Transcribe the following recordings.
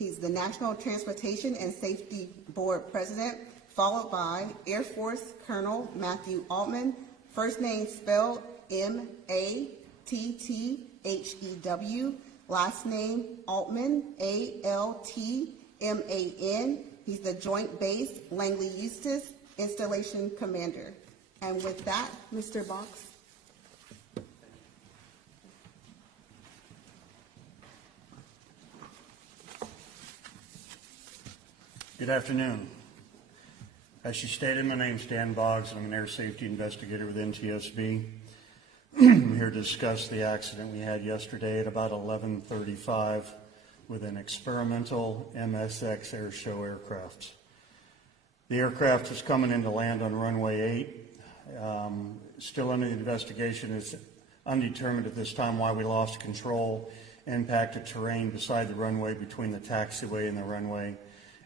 He's the National Transportation and Safety Board President, followed by Air Force Colonel Matthew Altman, first name spelled M-A-T-T-H-E-W, last name Altman, A-L-T-M-A-N. He's the Joint Base Langley Eustis Installation Commander. And with that, Mr. Box. Good afternoon. As she stated, my name is Dan Boggs, and I'm an air safety investigator with NTSB. I'm here to discuss the accident we had yesterday at about 11:35 with an experimental MSX air show aircraft. The aircraft was coming into land on runway 8. Still under the investigation. It's undetermined at this time why we lost control, impacted terrain beside the runway between the taxiway and the runway,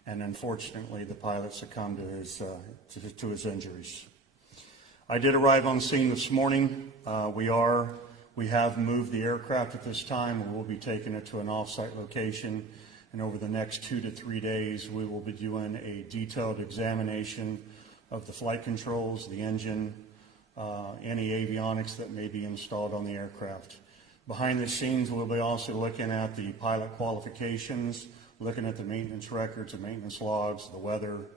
and unfortunately the pilot succumbed to his injuries. I did arrive on scene this morning. We have moved the aircraft at this time, and we'll be taking it to an off-site location, and over the next 2 to 3 days we will be doing a detailed examination of the flight controls, the engine, any avionics that may be installed on the aircraft. Behind the scenes, we'll be also looking at the pilot qualifications, looking at the maintenance records, the maintenance logs, the weather,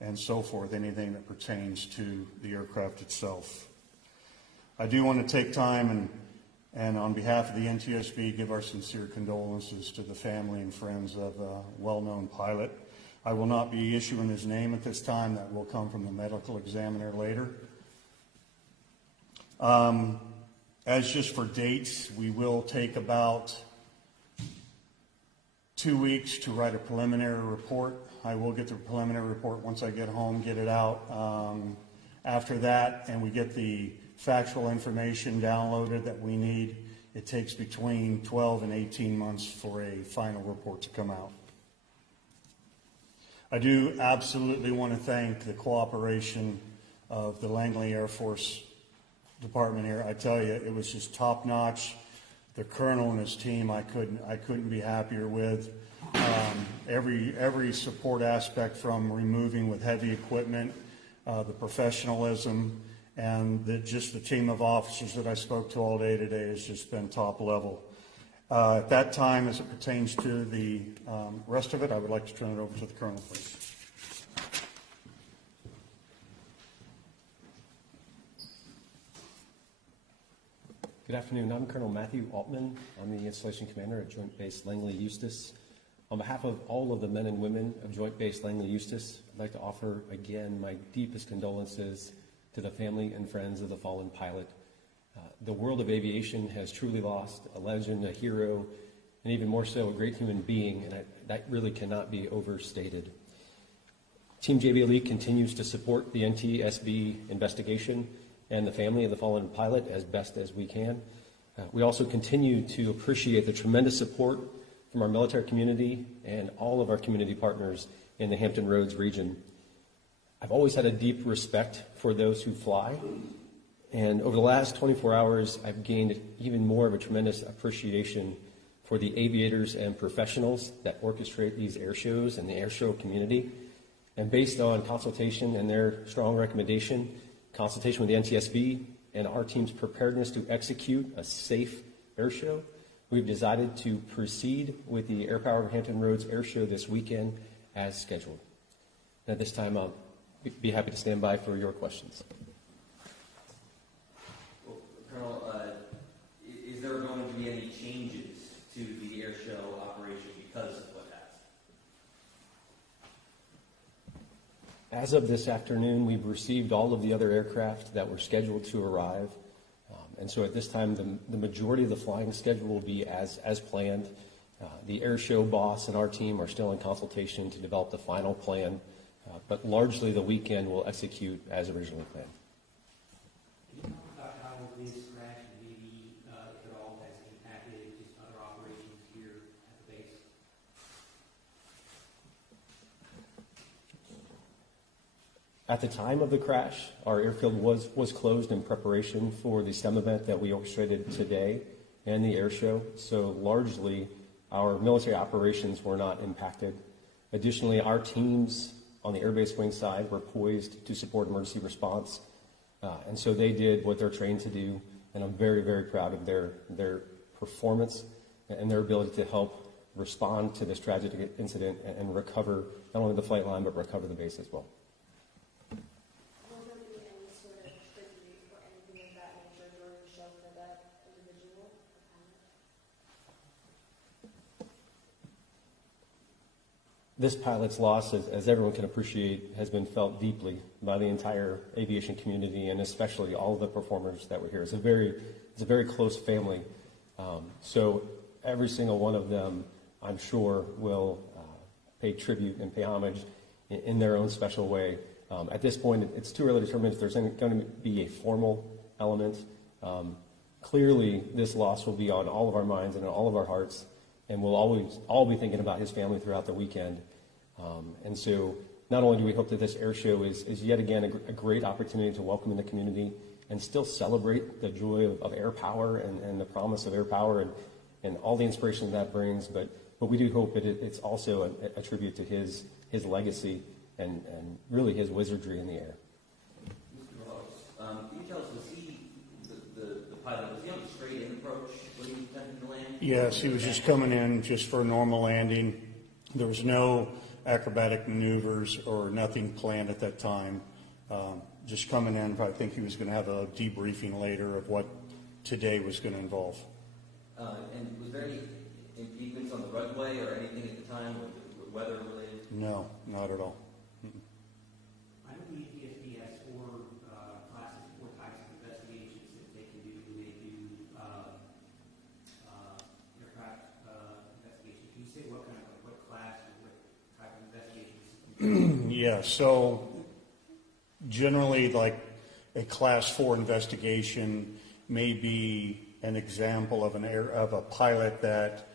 and so forth, anything that pertains to the aircraft itself. I do want to take time and on behalf of the NTSB, give our sincere condolences to the family and friends of a well-known pilot. I will not be issuing his name at this time. That will come from the medical examiner later. As just for dates, we will take about 2 weeks to write a preliminary report. I will get the preliminary report once I get home, get it out. After that, and we get the factual information downloaded that we need, it takes between 12 and 18 months for a final report to come out. I do absolutely want to thank the cooperation of the Langley Air Force Department here. I tell you, it was just top notch. The colonel and his team, I couldn't be happier with. Every support aspect, from removing with heavy equipment, the professionalism, and just the team of officers that I spoke to all day today has just been top level. At that time, as it pertains to the rest of it, I would like to turn it over to the colonel, please. Good afternoon. I'm Colonel Matthew Altman. I'm the Installation Commander at Joint Base Langley Eustis. On behalf of all of the men and women of Joint Base Langley Eustis, I'd like to offer again my deepest condolences to the family and friends of the fallen pilot. The world of aviation has truly lost a legend, a hero, and even more so, a great human being, and that really cannot be overstated. Team JB Elite continues to support the NTSB investigation and the family of the fallen pilot as best as we can. We also continue to appreciate the tremendous support from our military community and all of our community partners in the Hampton Roads region. I've always had a deep respect for those who fly, and over the last 24 hours, I've gained even more of a tremendous appreciation for the aviators and professionals that orchestrate these air shows and the air show community. And based on consultation and their strong recommendation, consultation with the NTSB, and our team's preparedness to execute a safe air show, we've decided to proceed with the Air Power Hampton Roads Air Show this weekend as scheduled. At this time, I'll be happy to stand by for your questions. Well, Colonel, is there going to be any changes to the air show operation because of what happened? As of this afternoon, we've received all of the other aircraft that were scheduled to arrive. And so at this time, the majority of the flying schedule will be as planned. The air show boss and our team are still in consultation to develop the final plan, but largely the weekend will execute as originally planned. Can you talk about how this crash maybe, if at all, has impacted just other operations here at the base? At the time of the crash, our airfield was closed in preparation for the STEM event that we orchestrated today and the air show. So largely, our military operations were not impacted. Additionally, our teams on the Air Base Wing side were poised to support emergency response, and so they did what they're trained to do, and I'm very, very proud of their performance and their ability to help respond to this tragic incident and recover not only the flight line, but recover the base as well. Will there be any sort of tribute or anything of that nature during the show for that individual? This pilot's loss, as everyone can appreciate, has been felt deeply by the entire aviation community and especially all of the performers that were here. It's a very close family. So every single one of them, I'm sure, will pay tribute and pay homage in their own special way. At this point, it's too early to determine if there's going to be a formal element. Clearly, this loss will be on all of our minds and on all of our hearts, and we'll always all be thinking about his family throughout the weekend. And so not only do we hope that this air show is yet again a great opportunity to welcome in the community and still celebrate the joy of air power and the promise of air power and all the inspiration that brings, but we do hope that it's also a tribute to his legacy and really his wizardry in the air. Mr. Hawes, can you tell us, was he, the pilot, was he on the straight-in approach when he was attempting to land? Yes, he was just coming in just for a normal landing. There was no acrobatic maneuvers or nothing planned at that time. Just coming in, I think he was going to have a debriefing later of what today was going to involve. And was there any impediments on the runway or anything at the time, weather related? No, not at all. I know the ETSB has four types of investigations that they can do. They do aircraft investigation. Can you say what class or what type of investigations? Yeah, so generally, like a Class 4 investigation may be an example of a pilot that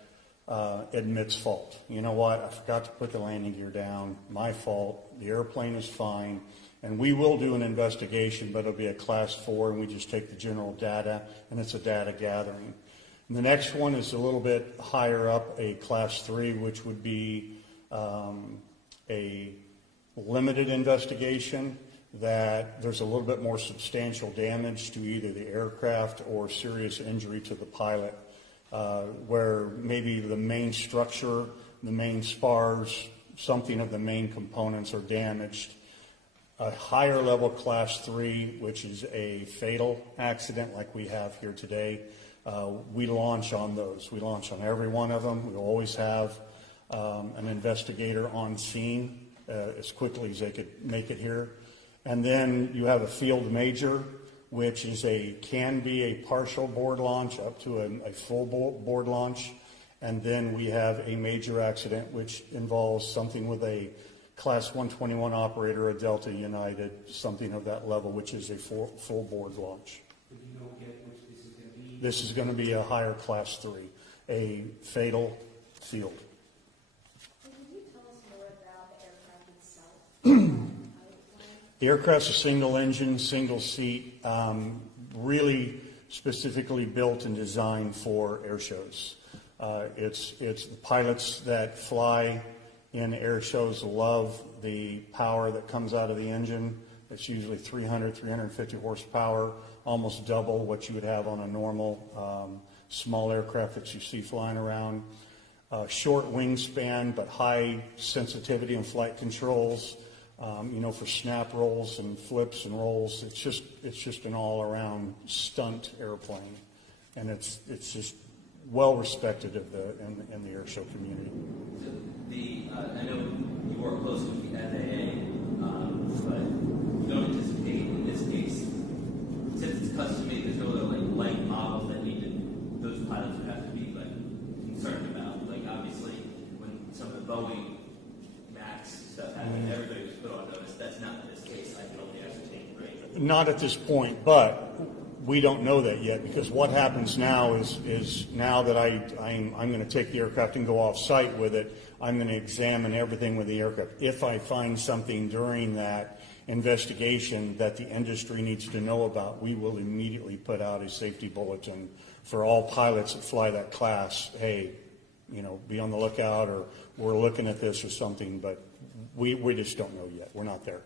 admits fault. You know what? I forgot to put the landing gear down. My fault. The airplane is fine, and we will do an investigation, but it'll be a Class 4, and we just take the general data, and it's a data gathering. And the next one is a little bit higher up, a Class 3, which would be a limited investigation that there's a little bit more substantial damage to either the aircraft or serious injury to the pilot, where maybe the main structure, the main spars, something of the main components are damaged. A higher level Class 3, which is a fatal accident like we have here today, we launch on those. We launch on every one of them. We always have an investigator on scene as quickly as they could make it here. And then you have a field major, which can be a partial board launch up to a full board launch. And then we have a major accident, which involves something with a Class 121 operator, a Delta United, something of that level, which is a full board launch. Would you know yet which this is going to be? This is going to be a higher Class 3, a fatal field. Can you tell us more about the aircraft itself? The aircraft's a single engine, single seat, really specifically built and designed for air shows. It's the pilots that fly in air shows love the power that comes out of the engine. It's usually 350 horsepower, almost double what you would have on a normal small aircraft that you see flying around. Short wingspan, but high sensitivity and flight controls. For snap rolls and flips and rolls, it's just an all-around stunt airplane, and it's just well respected in the air show community. So I know you work closely with the FAA, but you don't anticipate in this case, since it's custom made, there's no other light models that those pilots would have to be concerned about. Like obviously, when some of the Boeing MAX stuff happened, everybody was put on notice. That's not this case. I can only ascertain, right? Not at this point, but we don't know that yet, because what happens now is now that I'm going to take the aircraft and go off site with it, I'm going to examine everything with the aircraft. If I find something during that investigation that the industry needs to know about, we will immediately put out a safety bulletin for all pilots that fly that class. Hey, be on the lookout, or we're looking at this or something, but we just don't know yet. We're not there.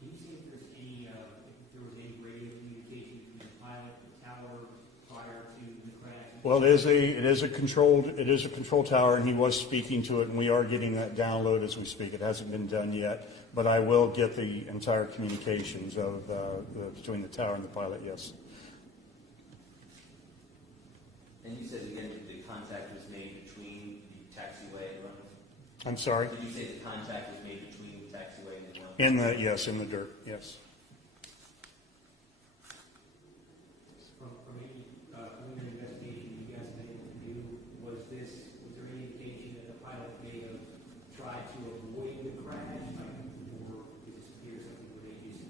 Can you see if there's any, if there was any radio communication between the pilot and the tower prior to the crash? Well, it is a control tower, and he was speaking to it, and we are getting that download as we speak. It hasn't been done yet, but I will get the entire communications of between the tower and the pilot. Yes. And you said again that the contact was made between the taxiway and runway? I'm sorry. Did you say the contact was made between the taxiway and the runway? In the dirt. Yes. From any preliminary investigation you guys have been able to do, was there any indication that the pilot may have tried to avoid the crash, or did this appear something where they just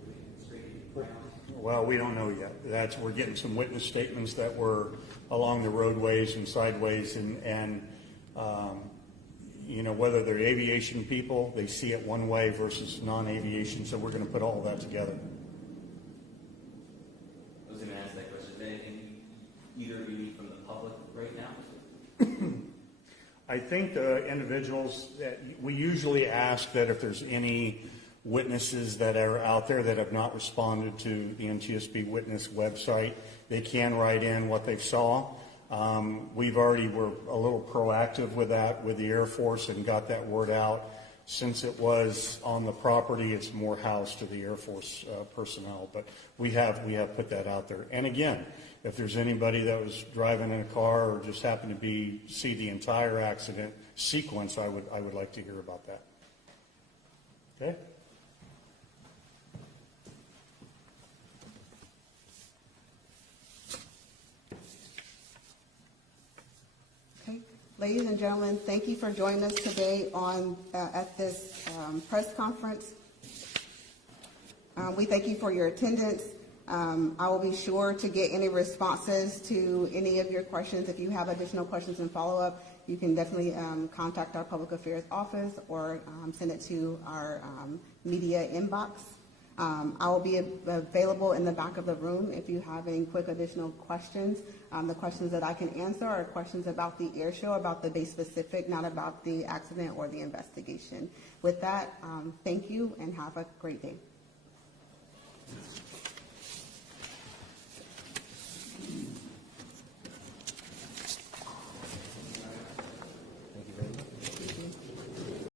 went straight into the ground? Well, we don't know yet. We're getting some witness statements that were along the roadways and sideways, and whether they're aviation people, they see it one way versus non-aviation. So we're going to put all of that together. I was going to ask that question. Is there anything either of you need from the public right now? I think the individuals that we usually ask that if there's any witnesses that are out there that have not responded to the NTSB witness website, they can write in what they saw. We're a little proactive with that with the Air Force and got that word out. Since it was on the property, it's more housed to the Air Force personnel, but we have put that out there. And again, if there's anybody that was driving in a car or just happened to see the entire accident sequence, I would like to hear about that. Okay? Okay. Ladies and gentlemen, thank you for joining us today at this press conference. We thank you for your attendance. I will be sure to get any responses to any of your questions. If you have additional questions and follow-up, you can definitely contact our Public Affairs Office or send it to our media inbox. I will be available in the back of the room if you have any quick additional questions. The questions that I can answer are questions about the air show, about the base specific, not about the accident or the investigation. With that, thank you and have a great day.